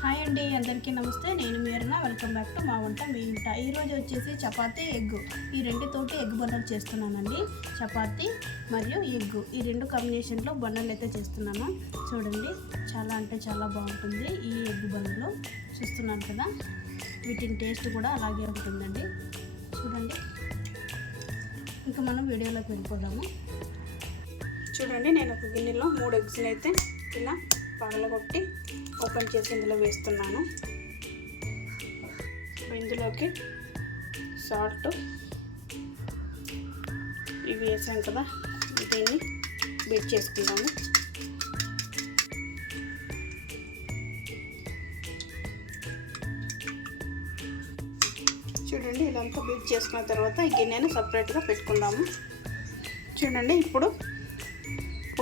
Hi అండి, అందరికీ నమస్తే. నేను మీరనా. వెల్కమ్ బ్యాక్ టు మా వంట మీ ఇంట. ఈరోజు వచ్చేసి చపాతీ ఎగ్గు, ఈ రెండుతోటి ఎగ్ బన్నలు చేస్తున్నానండి. చపాతీ మరియు ఎగ్గు ఈ రెండు కాంబినేషన్లో బన్నలు అయితే చేస్తున్నాను. చూడండి, చాలా అంటే చాలా బాగుంటుంది ఈ ఎగ్ బన్నలు. చూస్తున్నాను కదా, వీటిని టేస్ట్ కూడా అలాగే ఉంటుందండి. చూడండి, ఇంకా మనం వీడియోలోకి వెళ్ళిపోదాము. చూడండి, నేను ఒక గిన్నెలో 3 ఎగ్స్ని అయితే ఇలా పగలగొట్టి ఓపెన్ చేసి ఇందులో వేస్తున్నాను. ఇందులోకి సాల్ట్ ఇవి వేసాం కదా, దీన్ని బీట్ చేసుకుందాము. చూడండి, ఇదంతా బీట్ చేసుకున్న తర్వాత ఈ గిన్నెని సపరేట్గా పెట్టుకుందాము. చూడండి, ఇప్పుడు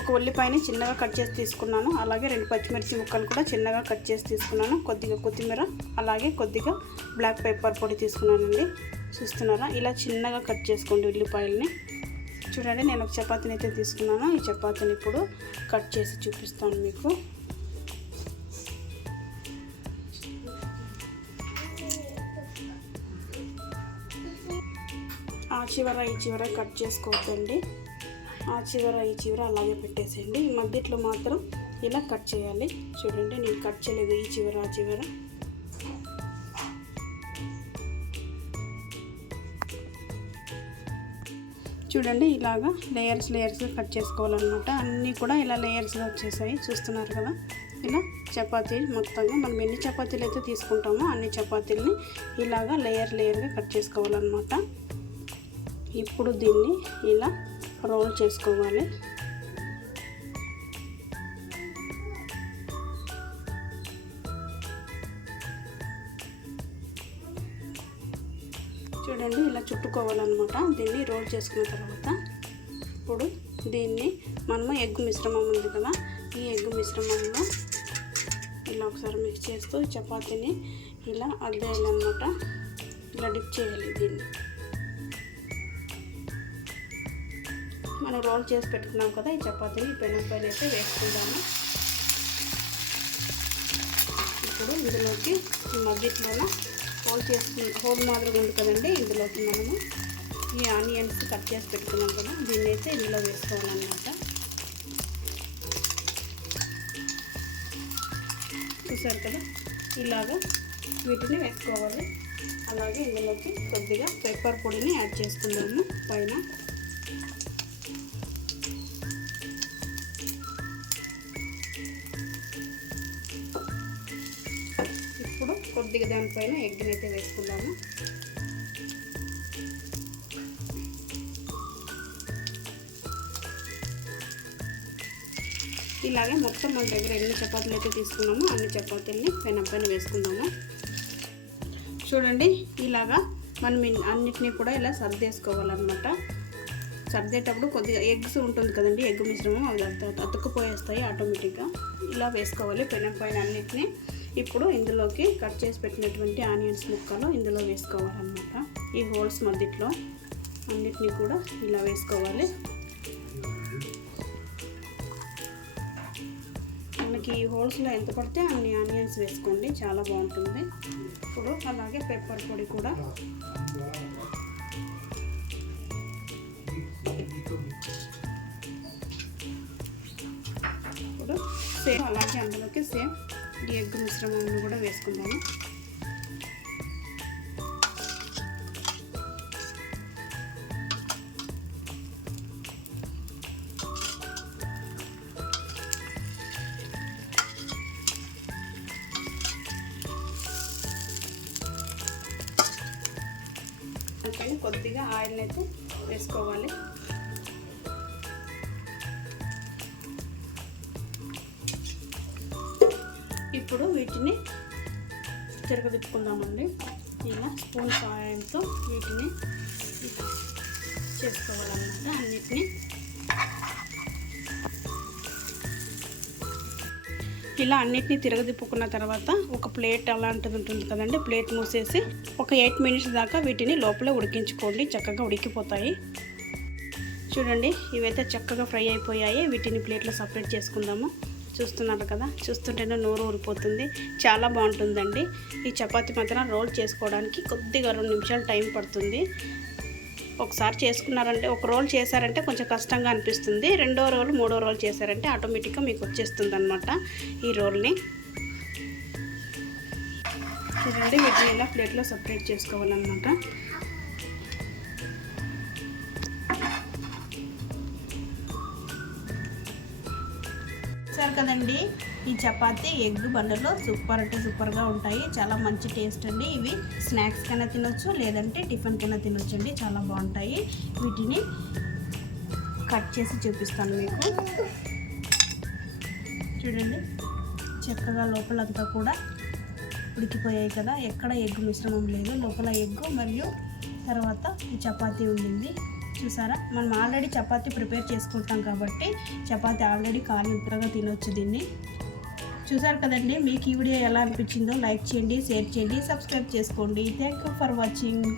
ఒక ఉల్లిపాయని చిన్నగా కట్ చేసి తీసుకున్నాను. అలాగే 2 పచ్చిమిర్చి ముక్కలు కూడా చిన్నగా కట్ చేసి తీసుకున్నాను. కొద్దిగా కొత్తిమీర, అలాగే కొద్దిగా బ్లాక్ పెప్పర్ పొడి తీసుకున్నానండి. చూస్తున్నారా, ఇలా చిన్నగా కట్ చేసుకోండి ఉల్లిపాయలని. చూడండి, నేను ఒక చపాతీని అయితే తీసుకున్నాను. ఈ చపాతీని ఇప్పుడు కట్ చేసి చూపిస్తాను మీకు. ఆ చివర ఈ చివర కట్ చేసుకోవద్దండి. ఆ చివర ఈ చివర అలాగే పెట్టేసేయండి. ఈ మధ్యలో మాత్రం ఇలా కట్ చేయాలి. చూడండి, నేను కట్ చేయలేదు ఈ చివర ఆ చివర. చూడండి, ఇలాగా లేయర్స్గా కట్ చేసుకోవాలన్నమాట. అన్నీ కూడా ఇలా లేయర్స్గా వచ్చేసాయి. చూస్తున్నారు కదా, ఇలా చపాతీ మొత్తంగా మనం ఎన్ని చపాతీలు అయితే తీసుకుంటామో అన్ని చపాతీలని ఇలాగా లేయర్గా కట్ చేసుకోవాలన్నమాట. ఇప్పుడు దీన్ని ఇలా రోల్ చేసుకోవాలి. చూడండి, ఇలా చుట్టుకోవాలన్నమాట. దీన్ని రోల్ చేసుకున్న తర్వాత ఇప్పుడు దీన్ని మనము ఎగ్ మిశ్రమం ఉంది కదా, ఈ ఎగ్ మిశ్రమంలో ఇలా ఒకసారి మిక్స్ చేస్తూ చపాతీని ఇలా అద్దేయాలన్నమాట. ఇలా డిప్ చేయాలి. దీన్ని మనం రోల్ చేసి పెట్టుకున్నాం కదా, ఈ చపాతీని పెనం పైన అయితే వేసుకుందాము. ఇప్పుడు ఇందులోకి ఈ మధ్యలోన హోల్ మాదిరిగా ఉంది కదండి, ఇందులోకి మనము ఈ ఆనియన్స్ కట్ చేసి పెట్టుకున్నాం కదా, దీన్ని అయితే ఇందులో వేసుకోవాలన్నమాట. చూసారు కదా, ఇలాగా వీటిని వేసుకోవాలి. అలాగే ఇందులోకి కొద్దిగా పెప్పర్ పొడిని యాడ్ చేసుకుందాము పైన. ఇప్పుడు కొద్దిగా దానిపైన ఎగ్ని అయితే వేసుకుందాము. ఇలాగే మొత్తం మన దగ్గర ఎన్ని చపాతీలు అయితే తీసుకున్నామో అన్ని చపాతీలని పెనం పైన వేసుకుందాము. చూడండి, ఇలాగా మనం అన్నిటినీ కూడా ఇలా సర్దేసుకోవాలన్నమాట. సర్దేటప్పుడు కొద్దిగా ఎగ్స్ ఉంటుంది కదండి, ఎగ్ మిశ్రమం, అవి అతుక్కుపోయేస్తాయి ఆటోమేటిక్గా. ఇలా వేసుకోవాలి పెనం పైన అన్నిటినీ. ఇప్పుడు ఇందులోకి కట్ చేసి పెట్టినటువంటి ఆనియన్స్ ముక్కలు ఇందులో వేసుకోవాలన్నమాట. ఈ హోల్స్ మధ్యలో అన్నిటినీ కూడా ఇలా వేసుకోవాలి. మనకి ఈ హోల్స్లో ఎంత పడితే అన్ని ఆనియన్స్ వేసుకోండి, చాలా బాగుంటుంది. ఇప్పుడు అలాగే పెప్పర్ పొడి కూడా ఇప్పుడు సేమ్ అలాగే అందులోకి సేమ్ ఈ ఎగ్ మిశ్రమాన్ని కూడా వేసుకుందాము. అందుకని కొద్దిగా ఆయిల్ అయితే వేసుకోవాలి. ఇప్పుడు వీటిని తిరగదిప్పుకుందామండి. ఇలా స్పూన్ సహాయంతో వీటిని చేసుకోవాలన్నమాట అన్నిటినీ. ఇలా అన్నిటినీ తిరగదిప్పుకున్న తర్వాత ఒక ప్లేట్ అలాంటిది ఉంటుంది కదండి, ప్లేట్ మూసేసి ఒక 8 మినిట్స్ దాకా వీటిని లోపలే ఉడికించుకోండి. చక్కగా ఉడికిపోతాయి. చూడండి, ఇవైతే చక్కగా ఫ్రై అయిపోయాయి. వీటిని ప్లేట్లో సపరేట్ చేసుకుందాము. చూస్తున్నారు కదా, చూస్తుంటేనే నోరు ఊరిపోతుంది. చాలా బాగుంటుందండి. ఈ చపాతీ మాత్రం రోల్ చేసుకోవడానికి కొద్దిగా 2 నిమిషాలు టైం పడుతుంది. ఒకసారి చేసుకున్నారంటే, ఒక రోల్ చేశారంటే కొంచెం కష్టంగా అనిపిస్తుంది. రెండో రోల్ మూడో రోల్ చేశారంటే ఆటోమేటిక్గా మీకు వచ్చేస్తుంది అనమాట ఈ రోల్ని. చూడండి, వీటిని ఇలా ప్లేట్లో సపరేట్ చేసుకోవాలన్నమాట. చూసారు కదండి, ఈ చపాతీ ఎగ్ బండలు సూపర్ అంటే సూపర్గా ఉంటాయి. చాలా మంచి టేస్ట్ అండి. ఇవి స్నాక్స్ కైనా తినొచ్చు, లేదంటే టిఫిన్ కైనా తినొచ్చు అండి. చాలా బాగుంటాయి. వీటిని కట్ చేసి చూపిస్తాను మీకు. చూడండి, చక్కగా లోపలంతా కూడా ఉడికిపోయాయి కదా, ఎక్కడ ఎగ్ మిశ్రమం లేదు. లోపల ఎగ్ మరియు తర్వాత ఈ చపాతీ ఉండింది. చూసారా, మనం ఆల్రెడీ చపాతీ ప్రిపేర్ చేసుకుంటాం కాబట్టి చపాతీ ఆల్రెడీ కాలి ఉత్తరగా తినొచ్చు దీన్ని. చూసారు కదండి, మీకు ఈ వీడియో ఎలా అనిపించిందో లైక్ చేయండి, షేర్ చేయండి, సబ్స్క్రైబ్ చేసుకోండి. Thank you for watching.